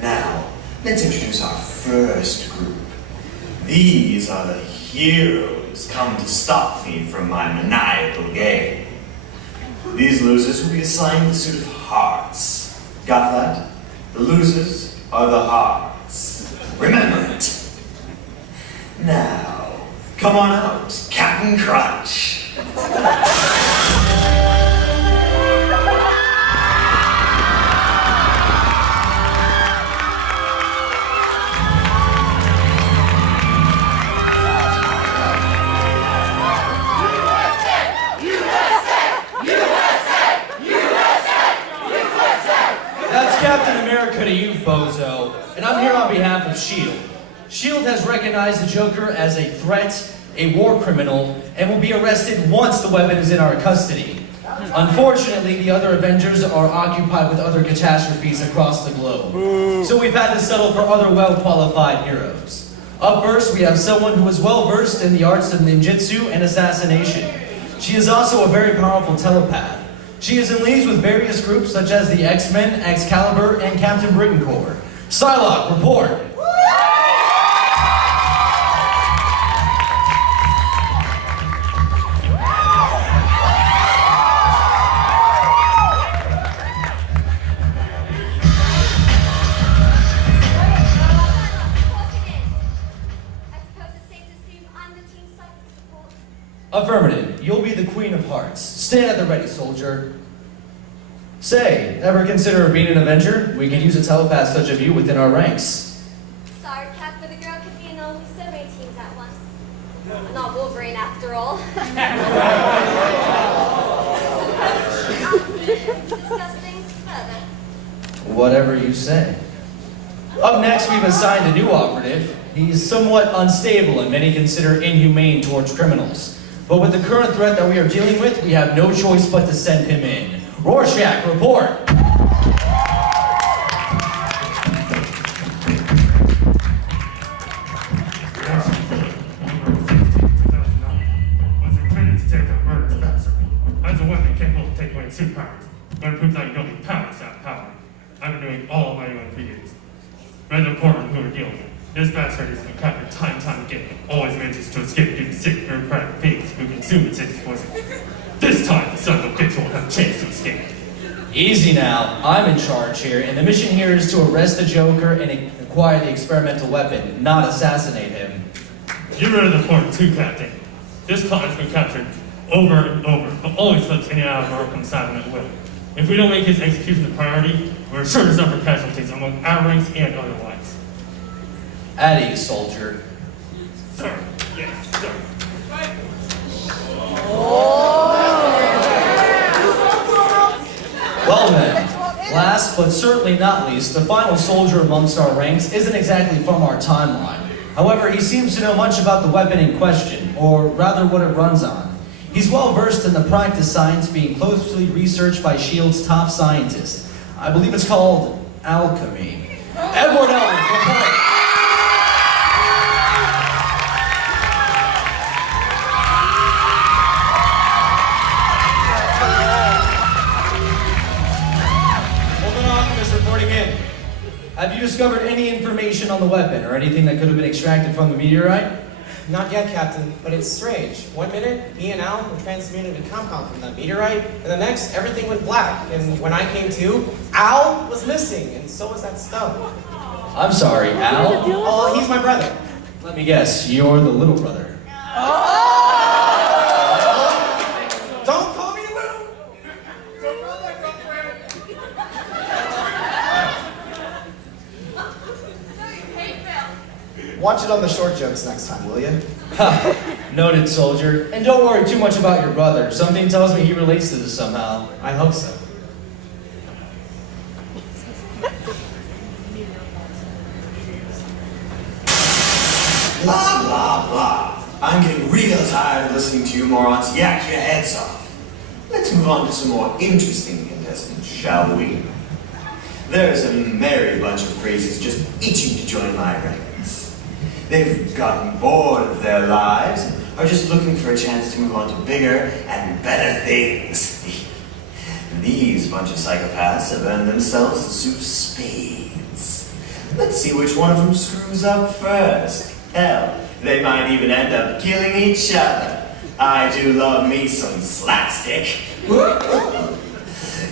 Now, let's introduce our first group. These are the heroes come to stop me from my maniacal game. These losers will be assigned the suit of hearts. Got that? The losers are the hearts. Remember it. Now, come on out, Captain Crunch. Captain America to you, bozo, and I'm here on behalf of S.H.I.E.L.D. S.H.I.E.L.D. has recognized the Joker as a threat, a war criminal, and will be arrested once the weapon is in our custody. Unfortunately, the other Avengers are occupied with other catastrophes across the globe, so we've had to settle for other well-qualified heroes. Up first, we have someone who is well-versed in the arts of ninjutsu and assassination. She is also a very powerful telepath. She is in leagues with various groups such as the X-Men, Excalibur, and Captain Britain Corps. Psylocke, report! Affirmative. You'll be the Queen of Hearts. Stand at the ready, soldier. Say, ever consider being an Avenger? We could use a telepath such as you within our ranks. Sorry, Cap, but a girl could be in only so many teams at once. I'm not Wolverine after all. Discuss things further. Whatever you say. Up next, we've assigned a new operative. He's somewhat unstable and many consider inhumane towards criminals. But with the current threat that we are dealing with, we have no choice but to send him in. Rorschach, report! Was intended to take out murderous bastard. As a weapon capable of taking away superpowers, but it proves that you don't need power to have power. I've been doing all my own videos. Rather important who we're dealing with. This bastard has been captured time and time again, always manages to escape due to sick, bureaucratic pigs who consume and take his poison. This time, the son of a bitch won't have a chance to escape. Easy now. I'm in charge here, and the mission here is to arrest the Joker and acquire the experimental weapon, not assassinate him. You're really important too, Captain. This client's been captured over and over, but always slips in and out of our Arkham Asylum at will. If we don't make his execution a priority, we're sure to suffer casualties among our ranks and otherwise. At ease, soldier. Sir, yes, sir. Well then, last but certainly not least, the final soldier amongst our ranks isn't exactly from our timeline. However, he seems to know much about the weapon in question, or rather what it runs on. He's well versed in the practice science being closely researched by S.H.I.E.L.D.'s top scientist. I believe it's called alchemy. Edward Elwood, report! Have you discovered any information on the weapon, or anything that could have been extracted from the meteorite? Not yet, Captain, but it's strange. 1 minute, me and Al were transmuted a compound from that meteorite, and the next, everything went black. And when I came to, Al was missing, and so was that stub. I'm sorry, Al? Oh, he's my brother. Let me guess, you're the little brother. Don't call me little! Watch it on the short jokes next time, will you? Ha! Noted, soldier. And don't worry too much about your brother. Something tells me he relates to this somehow. I hope so. Blah, blah, blah. I'm getting real tired of listening to you morons yak your heads off. Let's move on to some more interesting contestants, shall we? There's a merry bunch of crazies just itching to join my ranks. They've gotten bored of their lives and are just looking for a chance to move on to bigger and better things. These bunch of psychopaths have earned themselves the suit of spades. Let's see which one of them screws up first. Hell, they might even end up killing each other. I do love me some slapstick.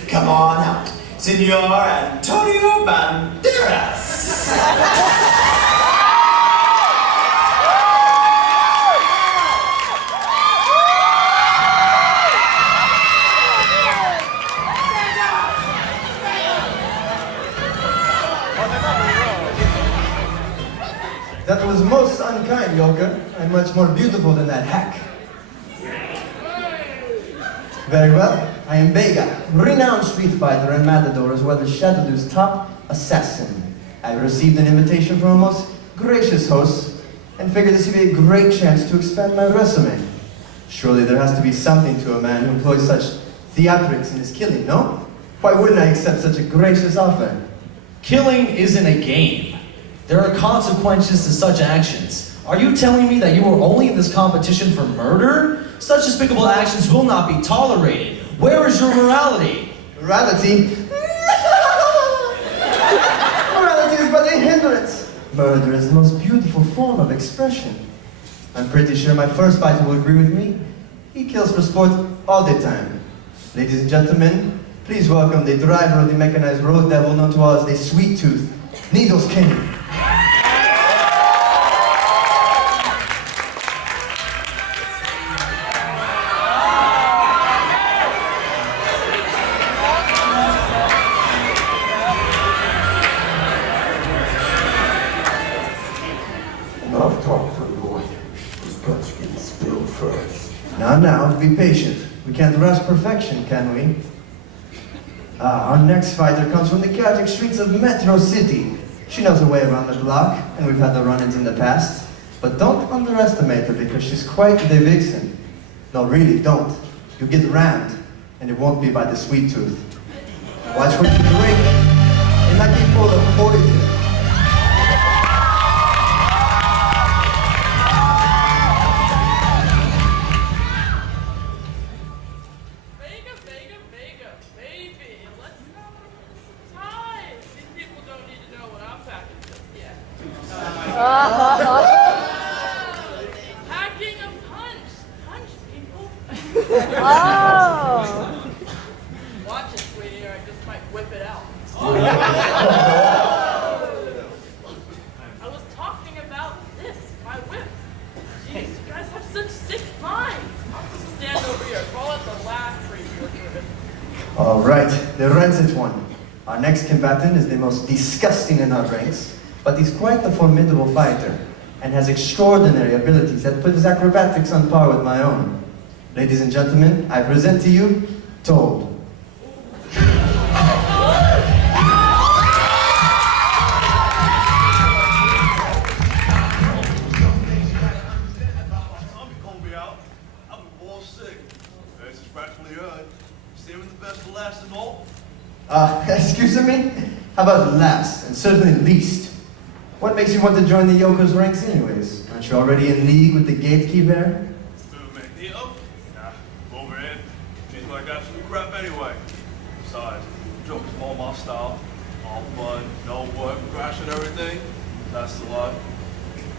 Come on out, Senor Antonio Banderas. That was most unkind, Joker. I'm much more beautiful than that hack. Very well. I am Vega, renowned street fighter and matador, as well as Shadow's top assassin. I received an invitation from a most gracious host, and figured this would be a great chance to expand my resume. Surely there has to be something to a man who employs such theatrics in his killing, no? Why wouldn't I accept such a gracious offer? Killing isn't a game. There are consequences to such actions. Are you telling me that you are only in this competition for murder? Such despicable actions will not be tolerated. Where is your morality? Morality? Morality is but a hindrance. Murder is the most beautiful form of expression. I'm pretty sure my first fighter will agree with me. He kills for sport all the time. Ladies and gentlemen, please welcome the driver of the mechanized road devil known to all as the Sweet Tooth, Needles Kenny. I've talked to the lawyer. His guts getting spilled first. Now, be patient. We can't rush perfection, can we? Our next fighter comes from the chaotic streets of Metro City. She knows her way around the block, and we've had the run-ins in the past. But don't underestimate her, because she's quite the vixen. No, really, don't. You'll get rammed, and it won't be by the Sweet Tooth. Watch what you drink. It might be full of poison. Vega, baby, let's have some time. These people don't need to know what I'm packing just yet. Packing a punch, people. Watch it, sweetie, or I just might whip it out. I was talking about this, my whip. Jeez, you guys have such sick minds. I'll just stand over here, call it the last tree you're driven. All right, the rancid one. Our next combatant is the most disgusting in our ranks, but he's quite the formidable fighter, and has extraordinary abilities that put his acrobatics on par with my own. Ladies and gentlemen, I present to you, Toad. Excuse me? How about last, and certainly least? What makes you want to join the Yoko's ranks anyways? Aren't you already in league with the gatekeeper? Over in. Seems like absolute crap anyway. Besides, joke's all my style. All fun, no work, crash and everything. That's the lot.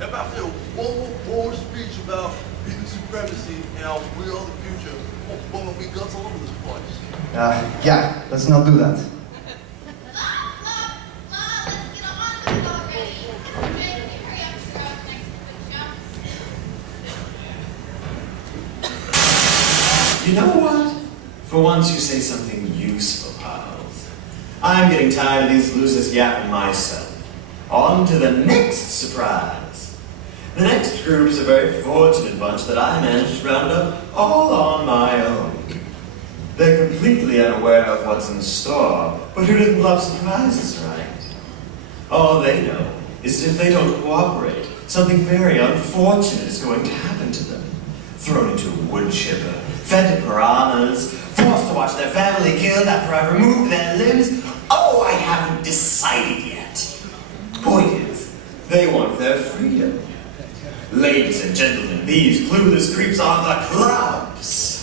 About the one speech about human supremacy and how we are the future. When we guts all over this place. Yeah, let's not do that. You know what? For once you say something useful, pals. I'm getting tired of these losers yapping myself. On to the next surprise. The next group's a very fortunate bunch that I managed to round up all on my own. They're completely unaware of what's in store, but who doesn't love surprises, right? All they know is that if they don't cooperate, something very unfortunate is going to happen to them. Thrown into a wood chipper, fed to piranhas, forced to watch their family killed after I've removed their limbs. Oh, I haven't decided yet. Point is, they want their freedom. Ladies and gentlemen, these clueless creeps are the clubs.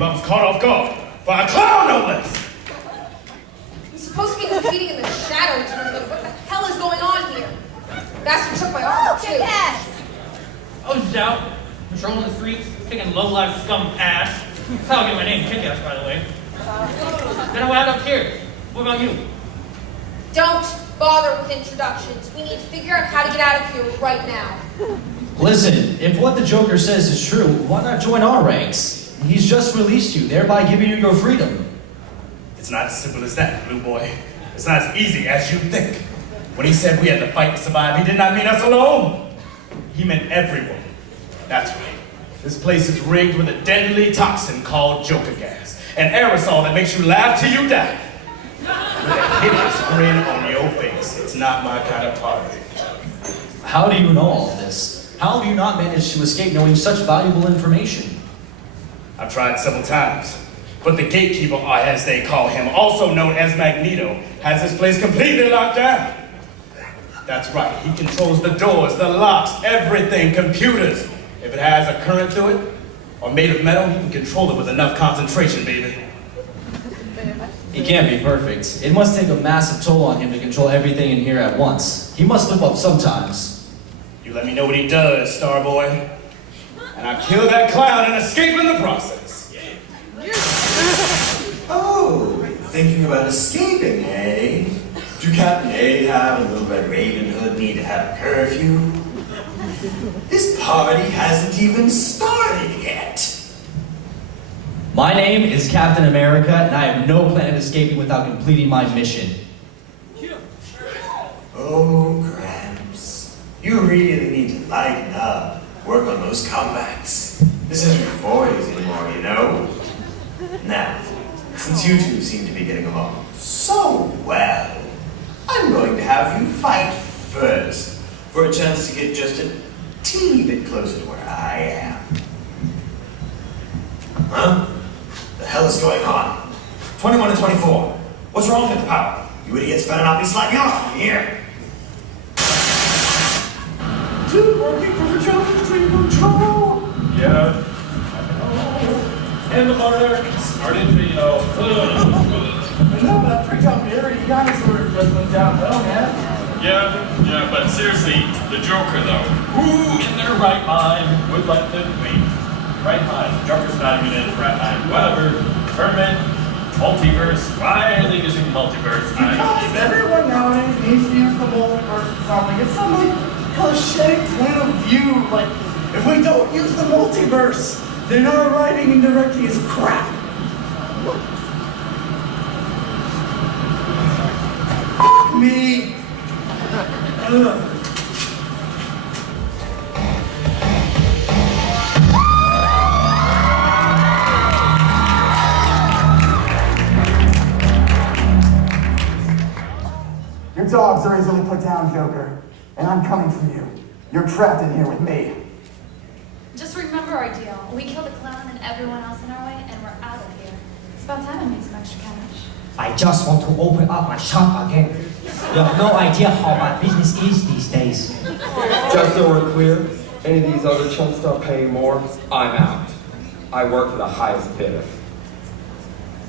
believe I was caught off guard by a clown, no less. We're supposed to be competing in the Shado Tournament. What the hell is going on here? Bastard took my armor, too. Yes. I was just out, patrolling the streets, kicking low-life scum ass. That's how I get my name, Kick-Ass, by the way. Then I wound up here. What about you? Don't bother with introductions. We need to figure out how to get out of here right now. Listen, if what the Joker says is true, why not join our ranks? He's just released you, thereby giving you your freedom. It's not as simple as that, Blue Boy. It's not as easy as you think. When he said we had to fight to survive, he did not mean us alone. He meant everyone. That's right. This place is rigged with a deadly toxin called Joker gas. An aerosol that makes you laugh till you die. With a hideous grin on your face. It's not my kind of party. How do you know all of this? How have you not managed to escape knowing such valuable information? I've tried several times, but the gatekeeper, or as they call him, also known as Magneto, has this place completely locked down. That's right, he controls the doors, the locks, everything, computers. If it has a current through it, or made of metal, he can control it with enough concentration, baby. He can't be perfect. It must take a massive toll on him to control everything in here at once. He must slip up sometimes. You let me know what he does, Starboy. And I'll kill that clown and escape in the process. Oh, thinking about escaping, eh? Do Captain Ahab and Little Red Raven Hood need to have a curfew? This party hasn't even started yet. My name is Captain America, and I have no plan of escaping without completing my mission. Oh, Gramps. You really need to lighten up. Work on those comebacks. This isn't your 40s anymore, you know? Now, since you two seem to be getting along so well, I'm going to have you fight first for a chance to get just a teeny bit closer to where I am. Huh? The hell is going on? 21 and 24. What's wrong with the power? You idiots better not be sliding off from here. Two working for the Joker Street Patrol. Yeah. And the murder started to, I know about 3-top mirror, you guys sort of just went down well, man. Yeah, but seriously, the Joker though, who in their right mind would let them wait? Right mind, Joker's not even in his right mind. Whatever, tournament, multiverse, why are they using multiverse? Because everyone nowadays needs to use the multiverse for something. It's some like cliche point of view. Like, if we don't use the multiverse, then our writing and directing is crap. Fuck me. Ugh. Your dogs are easily put down, Joker. And I'm coming for you. You're trapped in here with me. Just remember our deal. We kill the clown and everyone else in our way, and we're out of here. It's about time I made some extra cash. I just want to open up my shop again. You have no idea how my business is these days. Just so we're clear, any of these other chumps start paying more, I'm out. I work for the highest bidder.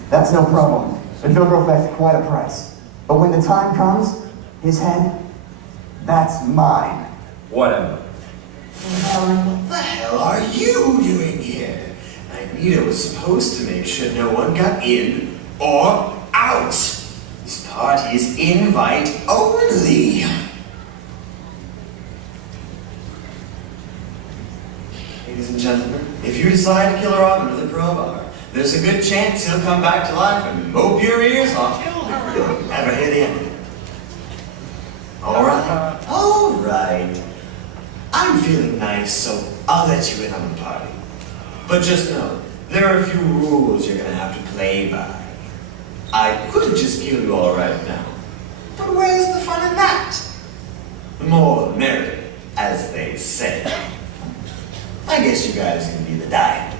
That's no problem. The Joker affects quite a price. But when the time comes, his head, that's mine. Whatever. What the hell are you doing here? Magneto was supposed to make sure no one got in or out. This party is invite only. Ladies and gentlemen, if you decide to kill Robin with a crowbar, there's a good chance he'll come back to life and mope your ears off. You'll never hear the end of it. All right. I'm feeling nice, so I'll let you in on the party. But just know, there are a few rules you're gonna have to play by. I could just kill you all right now, but where's the fun in that? The more the merrier, as they say. I guess you guys can be the dying